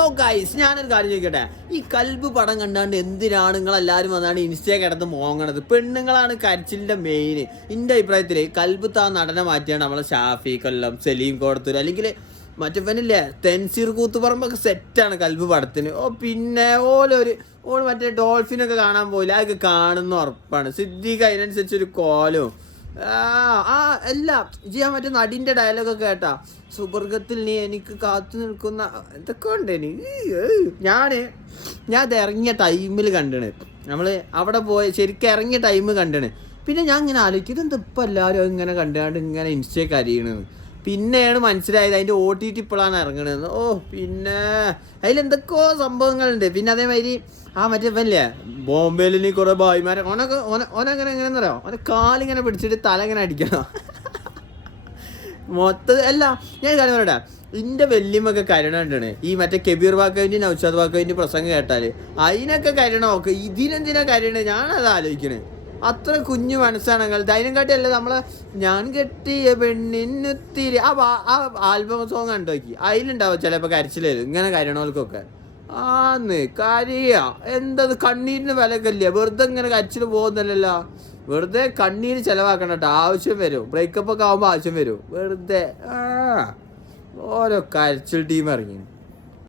Hello guys, ഞാനൊരു കാര്യം ചോദിക്കട്ടെ. ഈ കൽബ് പടം കണ്ടാണ്ട് എന്തിനാണ് നിങ്ങളെല്ലാവരും വന്നാണ് ഇൻസ്റ്റേ കിടന്ന് മോങ്ങണത്? പെണ്ണുങ്ങളാണ് കരച്ചിലിന്റെ മെയിൻ. എൻ്റെ അഭിപ്രായത്തിൽ കൽബ് താ നടനെ മാറ്റിയാണ് നമ്മളെ ഷാഫി കൊല്ലം, സലീം കോടത്തൂർ, അല്ലെങ്കിൽ മറ്റേ തെൻസീർ കൂത്തുപറമ്പൊക്കെ സെറ്റാണ് കൽബ് പടത്തിന്. പിന്നെ ഓൾ മറ്റേ ഡോൾഫിനൊക്കെ കാണാൻ പോയില്ല, അതൊക്കെ കാണുന്ന ഉറപ്പാണ്. സിദ്ദീഖ് അതിനനുസരിച്ചൊരു കോലും അല്ല ചെയ്യാൻ മറ്റേ നടിൻ്റെ ഡയലോഗൊക്കെ കേട്ടാ, സുവർഗത്തിൽ നീ എനിക്ക് കാത്തു നിൽക്കുന്ന ഇതൊക്കെ ഉണ്ട്. ഞാൻ അത് ഇറങ്ങിയ ടൈമിൽ കണ്ടണ്, നമ്മൾ അവിടെ പോയി ശരിക്കും ഇറങ്ങിയ ടൈം കണ്ടണ്. പിന്നെ ഞാൻ ഇങ്ങനെ ആലോചിക്കും, ഇതെന്താ ഇപ്പം എല്ലാവരും ഇങ്ങനെ കണ്ടാണ്ട് ഇങ്ങനെ ഇൻസ്റ്റയൊക്കെ അറിയണത്. പിന്നെയാണ് മനസ്സിലായത് അതിൻ്റെ OTT ഇപ്പോഴാണ് ഇറങ്ങണത്. പിന്നെ അതിലെന്തൊക്കെയോ സംഭവങ്ങളുണ്ട്. പിന്നെ അതേമാതിരി മറ്റേ ഇവല്ലേ ബോംബെയിൽ കുറേ ഭായിമാരെ ഓനങ്ങനെ എങ്ങനെയെന്നറിയോ, ഓനെ കാലിങ്ങനെ പിടിച്ചിട്ട് തല ഇങ്ങനെ അടിക്കണം. അല്ല ഞാൻ കാര്യം പറയട്ടെ, എൻ്റെ വല്യമ്മൊക്കെ കരുണുണ്ടാണ് ഈ മറ്റേ കബീർ വാക്കവിൻ്റെ നൗഷാദ് വാക്കവിൻ്റെ പ്രസംഗം കേട്ടാൽ അതിനൊക്കെ കരുണമൊക്കെ. ഇതിനെന്തിനാ കരുണ? ഞാനത് ആലോചിക്കണേ. അത്ര കുഞ്ഞു മനസ്സാണ് ഞങ്ങൾ. അതിനും കാട്ടിയല്ല നമ്മളെ ഞാൻ കെട്ടിയ പെണ്ണിനുത്തിരി ആൽബം സോങ് കണ്ടു നോക്കി, അതിലുണ്ടാവും ചിലപ്പോൾ കരച്ചിൽ വരും ഇങ്ങനെ കരുണോൽക്കൊക്കെ. കരയ എന്തത്, കണ്ണീരിന് വിലയൊക്കെ ഇല്ല. വെറുതെ ഇങ്ങനെ കരച്ചിൽ പോകുന്നില്ലല്ലോ. വെറുതെ കണ്ണീര് ചിലവാക്കണം കേട്ടോ, ആവശ്യം വരും. ബ്രേക്കപ്പ് ഒക്കെ ആകുമ്പോൾ ആവശ്യം വരും. വെറുതെ ഓരോ കരച്ചിൽ ടീം ഇറങ്ങി.